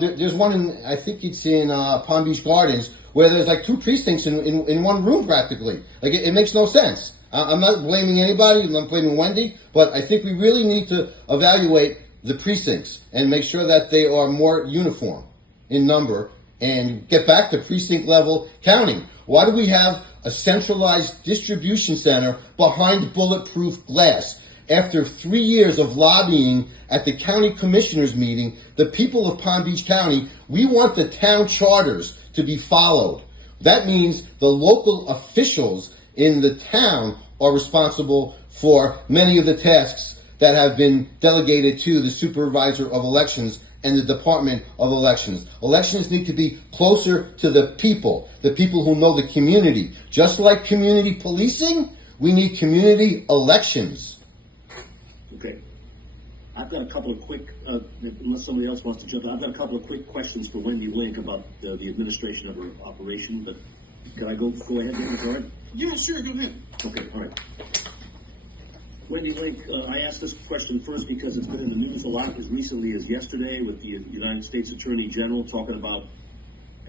There's one in, I think it's in Palm Beach Gardens, where there's like 2 precincts in one room practically. Like it makes no sense. I'm not blaming anybody, I'm not blaming Wendy, but I think we really need to evaluate the precincts and make sure that they are more uniform in number and get back to precinct level counting. Why do we have a centralized distribution center behind bulletproof glass? After 3 years of lobbying at the county commissioners meeting, the people of Palm Beach County, we want the town charters to be followed. That means the local officials in the town are responsible for many of the tasks that have been delegated to the Supervisor of Elections and the Department of Elections. Elections need to be closer to the people who know the community. Just like community policing, we need community elections. Okay. I've got a couple of quick, unless somebody else wants to jump in, I've got a couple of quick questions for Wendy Link about the administration of her operation, but can I go ahead, Wendy? All right? Yeah, sure, go ahead. Okay, all right. Wendy Link, I asked this question first because it's been in the news a lot as recently as yesterday with the United States Attorney General talking about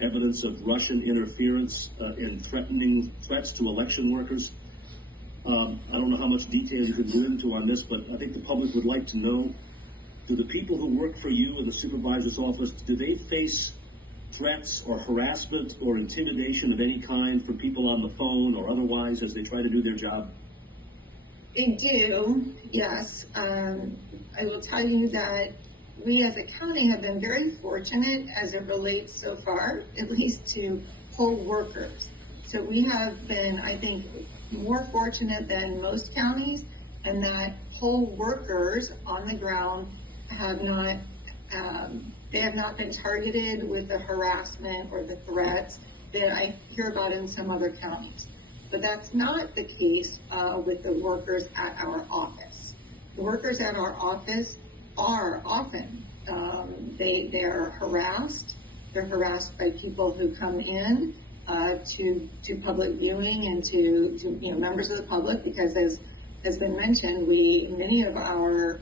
evidence of Russian interference in threats to election workers. I don't know how much detail you can go into on this, but I think the public would like to know, do the people who work for you in the supervisor's office, do they face threats or harassment or intimidation of any kind from people on the phone or otherwise as they try to do their job? They do, yes. I will tell you that we as a county have been very fortunate as it relates so far, at least to poll workers. So we have been, I think, more fortunate than most counties, and that poll workers on the ground have not, they have not been targeted with the harassment or the threats that I hear about in some other counties. But that's not the case with the workers at our office. The workers at our office are often, they're harassed. They're harassed by people who come in to public viewing and to members of the public, because as has been mentioned, many of our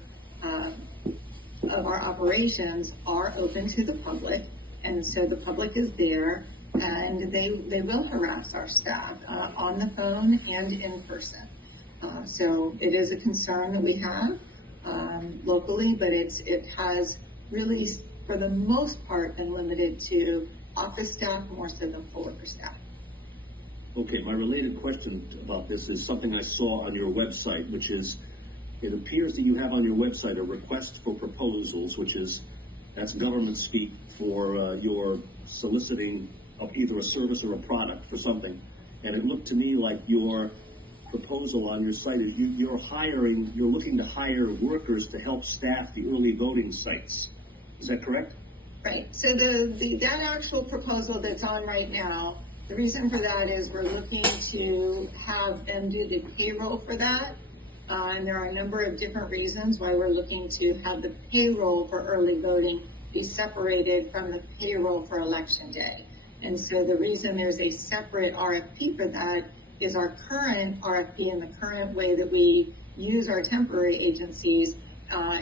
operations are open to the public, And so the public is there, and they will harass our staff on the phone and in person. So it is a concern that we have locally, but it has really, for the most part, been limited to office staff more so than poll worker staff. Okay, my related question about this is something I saw on your website, which is, it appears that you have on your website a request for proposals, that's government speak for your soliciting of either a service or a product for something. And it looked to me like your proposal on your site is you're looking to hire workers to help staff the early voting sites. Is that correct? Right. So that actual proposal that's on right now, the reason for that is we're looking to have them do the payroll for that. And there are a number of different reasons why we're looking to have the payroll for early voting be separated from the payroll for election day. And so the reason there's a separate RFP for that is our current RFP and the current way that we use our temporary agencies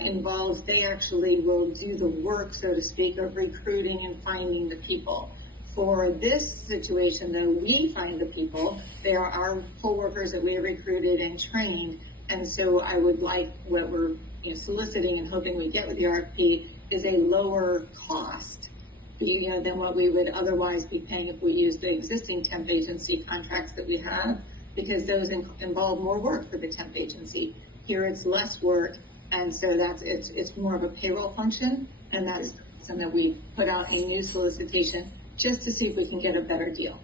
involves they actually will do the work, so to speak, of recruiting and finding the people. For this situation, though, we find the people. They are our poll workers that we have recruited and trained. And so I would like what we're soliciting and hoping we get with the RFP is a lower cost than what we would otherwise be paying if we use the existing temp agency contracts that we have, because those involve more work for the temp agency. Here it's less work, and so it's more of a payroll function, and that is something that we put out a new solicitation just to see if we can get a better deal.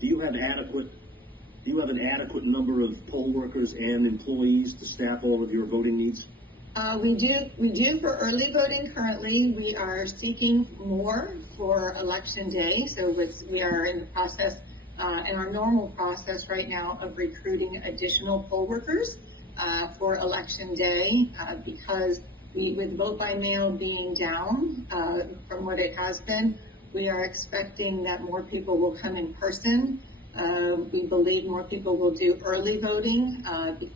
Do you have an adequate number of poll workers and employees to staff all of your voting needs? We do for early voting currently. We are seeking more for election day. So we are in the process, in our normal process right now of recruiting additional poll workers for election day because with vote by mail being down from what it has been, we are expecting that more people will come in person. We believe more people will do early voting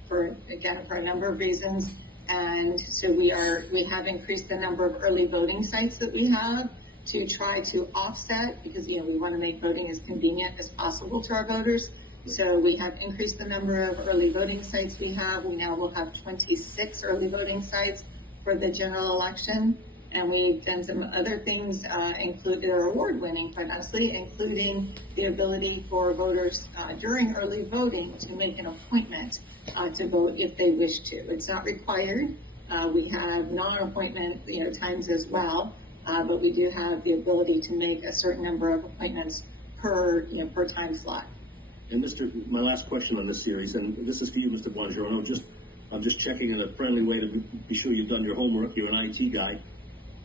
for a number of reasons. And so we have increased the number of early voting sites that we have to try to offset, because we want to make voting as convenient as possible to our voters. So we have increased the number of early voting sites we have. We now will have 26 early voting sites for the general election. And we've done some other things, including award-winning, quite honestly, including the ability for voters during early voting to make an appointment to vote if they wish to. It's not required. We have non-appointment times as well, but we do have the ability to make a certain number of appointments per time slot. And my last question on this series, and this is for you, Mr. Buongiorno. I'm just checking in a friendly way to be sure you've done your homework. You're an IT guy.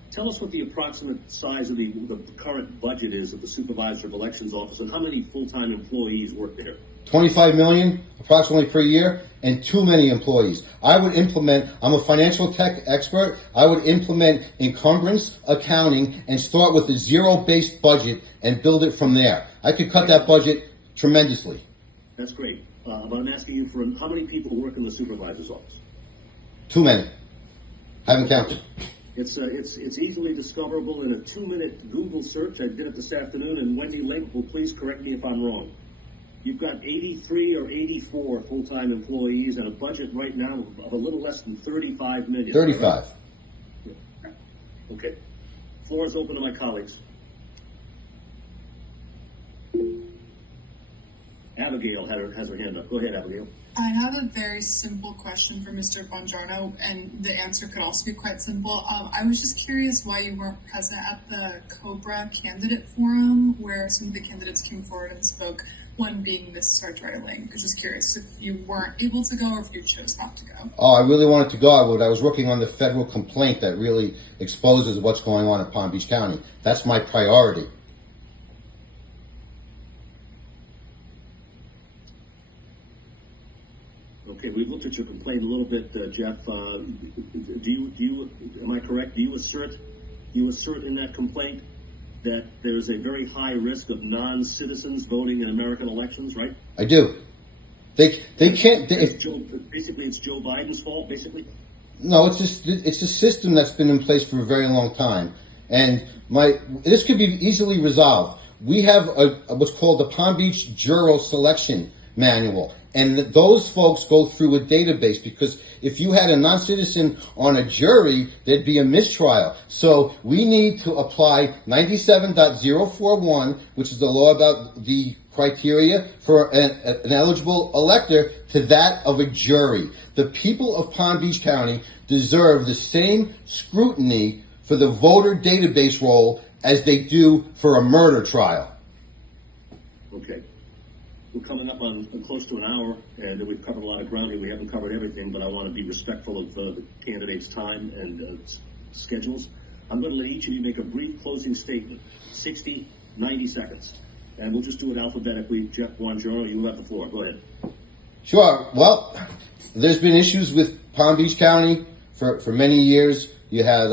Tell us what the approximate size of the current budget is of the Supervisor of Elections Office, and how many full-time employees work there? 25 million approximately per year, and too many employees. I'm a financial tech expert. I would implement encumbrance accounting and start with a zero-based budget and build it from there. I could cut that budget tremendously. That's great. But I'm asking you for how many people work in the Supervisor's office? Too many. Haven't counted. It's easily discoverable in a 2-minute Google search. I did it this afternoon, and Wendy Link will please correct me if I'm wrong. You've got 83 or 84 full-time employees and a budget right now of a little less than 35 million. 35. Right? Okay. Floor is open to my colleagues. Abigail has her hand up. Go ahead, Abigail. I have a very simple question for Mr. Buongiorno, and the answer could also be quite simple. I was just curious why you weren't present at the COBRA candidate forum where some of the candidates came forward and spoke, one being Ms. Sartory. I was just curious if you weren't able to go or if you chose not to go. Oh, I really wanted to go. I was working on the federal complaint that really exposes what's going on in Palm Beach County. That's my priority. Okay, we've looked at your complaint a little bit, Jeff. Am I correct? Do you assert in that complaint that there's a very high risk of non-citizens voting in American elections, right? I do. They can't. Basically, it's Joe Biden's fault. Basically. No, it's a system that's been in place for a very long time, And this could be easily resolved. We have what's called the Palm Beach Juror Selection Manual. And those folks go through a database, because if you had a non-citizen on a jury, there'd be a mistrial. So we need to apply 97.041, which is the law about the criteria for an eligible elector, to that of a jury. The people of Palm Beach County deserve the same scrutiny for the voter database roll as they do for a murder trial. Okay. We're coming up on close to an hour, and we've covered a lot of ground here. We haven't covered everything, but I want to be respectful of the candidates' time and schedules. I'm going to let each of you make a brief closing statement, 60, 90 seconds. And we'll just do it alphabetically. Jeff Buongiorno, you have the floor. Go ahead. Sure. Well, there's been issues with Palm Beach County for many years. You had,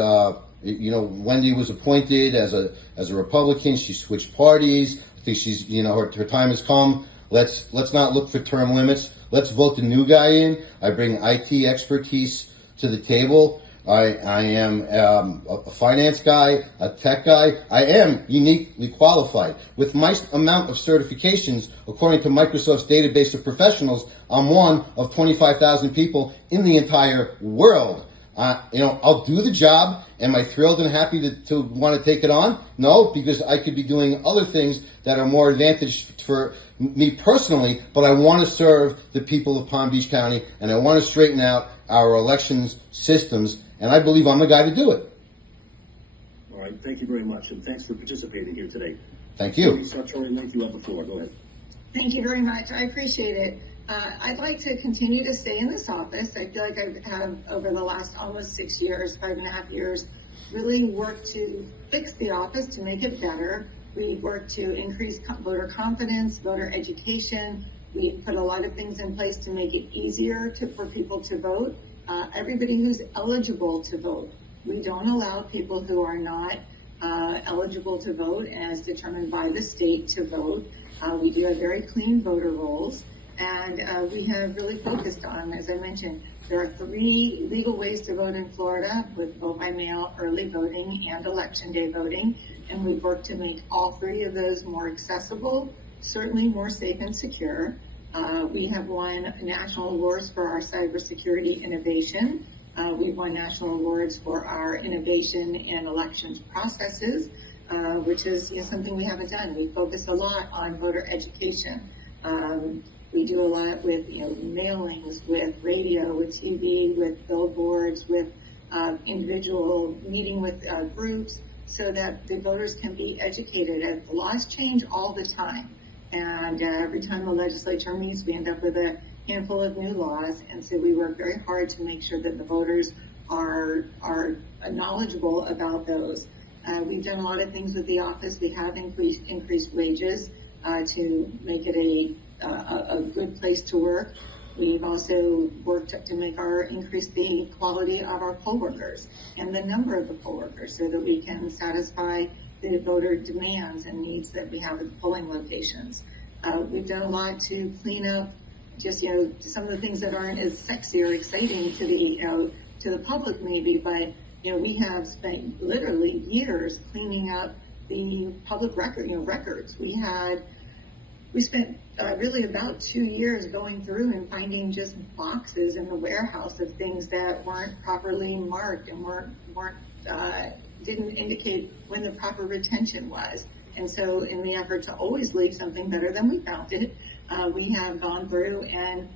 Wendy was appointed as a Republican. She switched parties. I think she's, her time has come. Let's not look for term limits. Let's vote the new guy in. I bring IT expertise to the table. I am a finance guy, a tech guy. I am uniquely qualified. With my amount of certifications, according to Microsoft's database of professionals, I'm one of 25,000 people in the entire world. I'll do the job. Am I thrilled and happy to want to take it on? No, because I could be doing other things that are more advantaged for me personally, but I want to serve the people of Palm Beach County, and I want to straighten out our elections systems, and I believe I'm the guy to do it. All right. Thank you very much, and thanks for participating here today. Thank you. Sartory, you have the floor. Go ahead. Thank you very much. I appreciate it. I'd like to continue to stay in this office. I feel like I have, over the last almost 6 years, 5.5 years, really worked to fix the office, to make it better. We worked to increase voter confidence, voter education. We put a lot of things in place to make it easier for people to vote. Everybody who's eligible to vote. We don't allow people who are not eligible to vote, as determined by the state, to vote. We do have very clean voter rolls. And we have really focused on, as I mentioned, there are 3 legal ways to vote in Florida, with vote by mail, early voting, and election day voting. And we've worked to make all 3 of those more accessible, certainly more safe and secure. We have won national awards for our cybersecurity innovation. We've won national awards for our innovation in elections processes, which is something we haven't done. We focus a lot on voter education. We do a lot with, mailings, with radio, with TV, with billboards, with individual meeting with groups, so that the voters can be educated. And the laws change all the time. And every time the legislature meets, we end up with a handful of new laws. And so we work very hard to make sure that the voters are knowledgeable about those. We've done a lot of things with the office. We have increased wages to make it a good place to work. We've also worked to increase the quality of our poll workers and the number of the poll workers, so that we can satisfy the voter demands and needs that we have at the polling locations. We've done a lot to clean up just, some of the things that aren't as sexy or exciting to the public maybe, but, we have spent literally years cleaning up the public records. We spent really about 2 years going through and finding just boxes in the warehouse of things that weren't properly marked and didn't indicate when the proper retention was. And so in the effort to always leave something better than we found it, we have gone through and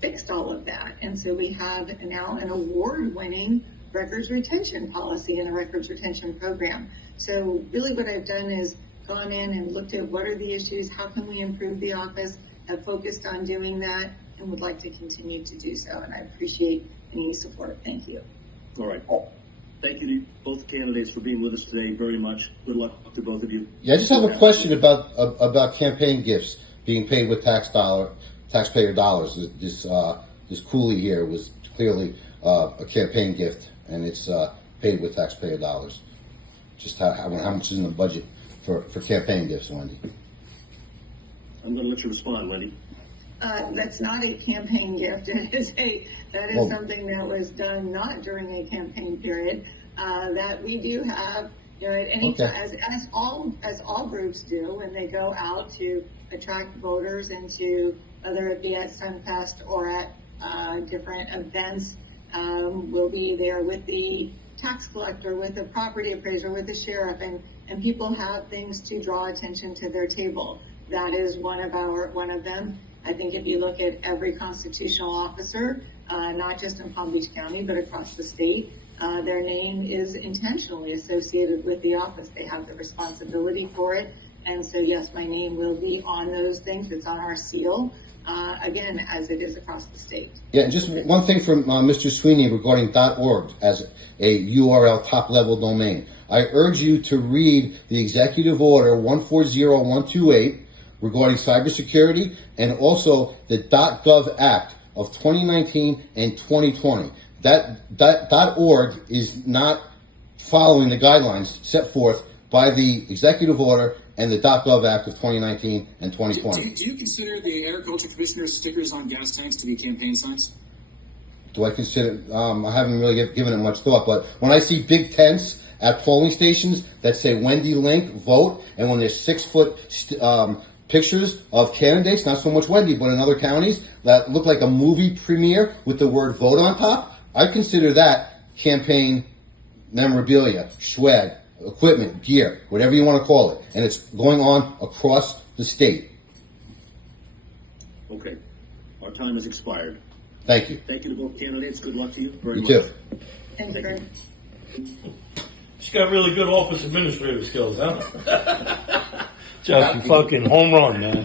fixed all of that. And so we have now an award-winning records retention policy and a records retention program. So really what I've done is gone in and looked at what are the issues, how can we improve the office, have focused on doing that, and would like to continue to do so. And I appreciate any support. Thank you. All right. Thank you to both candidates for being with us today very much. Good luck to both of you. Yeah, I just have a question about campaign gifts being paid with taxpayer dollars. This coolie here was clearly a campaign gift, and it's paid with taxpayer dollars. Just how much is in the budget for campaign gifts, Wendy? I'm going to let you respond, Wendy. That's not a campaign gift. That is something that was done not during a campaign period. That we do have You know, at any Okay. time, as all groups do when they go out to attract voters into, whether it be at Sunfest or at different events, we'll be there with the tax collector, with the property appraiser, with the sheriff, and people have things to draw attention to their table. That is one of them. I think if you look at every constitutional officer, not just in Palm Beach County, but across the state, their name is intentionally associated with the office. They have the responsibility for it. And so, yes, my name will be on those things. It's on our seal, again, as it is across the state. Yeah, and just one thing from Mr. Sweeney regarding .org as a URL top-level domain. I urge you to read the Executive Order 140128 regarding cybersecurity, and also the .gov Act of 2019 and 2020. That .org is not following the guidelines set forth by the Executive Order and the .gov Act of 2019 and 2020. Do you consider the agriculture commissioner's stickers on gas tanks to be campaign signs? Do I consider, I haven't really given it much thought, but when I see big tents at polling stations that say Wendy Link, vote, and when there's 6-foot pictures of candidates, not so much Wendy, but in other counties, that look like a movie premiere with the word vote on top, I consider that campaign memorabilia, swag, equipment, gear, whatever you want to call it. And it's going on across the state. Okay. Our time has expired. Thank you. Thank you to both candidates. Good luck to you. Very You much. too. Thank you, Greg. She's got really good office administrative skills, huh? Just a fucking home run, man.